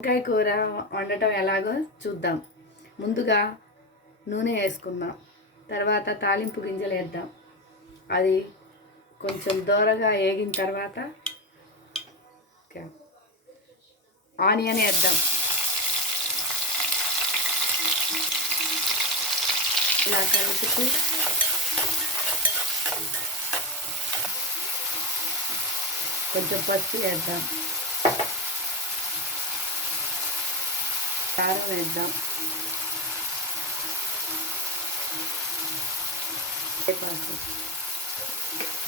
వంకాయ కూర వండటం ఎలాగో చూద్దాం. ముందుగా నూనె వేసుకుందాం. తర్వాత తాలింపు గింజలు వేద్దాం. అది కొంచెం దోరగా వేగిన తర్వాత ఆనియన్ వేద్దాం. ఇలా కలుపుతూ కొంచెం పసుపు వేద్దాం. కారం వేద్దాం.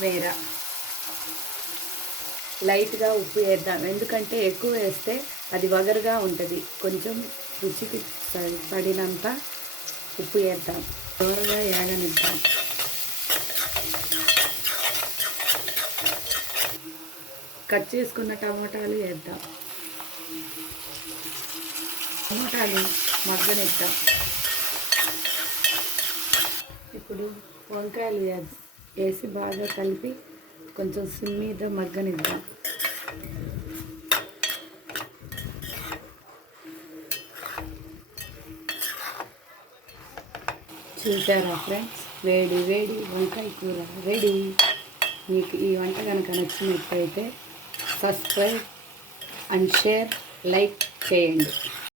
వేర లైట్గా ఉప్పు వేద్దాం. ఎందుకంటే ఎక్కువ వేస్తే అది వగరుగా ఉంటుంది. కొంచెం రుచికి పడినంత ఉప్పు వేద్దాం. దూరగా వేగనిద్దాం. కట్ చేసుకున్న టమోటాలు వేద్దాం. టమోటాలు మగ్గనిద్దాం. ఇప్పుడు వంకాయలు వేసి బాగా కలిపి కొంచెం సిమ్ మీద మగ్గనిద్దాం. చూసారా ఫ్రెండ్స్, వేడి వేడి వంకాయ కూర రెడీ. మీకు ఈ వంట కనుక నచ్చినట్లయితే సబ్స్క్రైబ్ అండ్ షేర్, లైక్ చేయండి.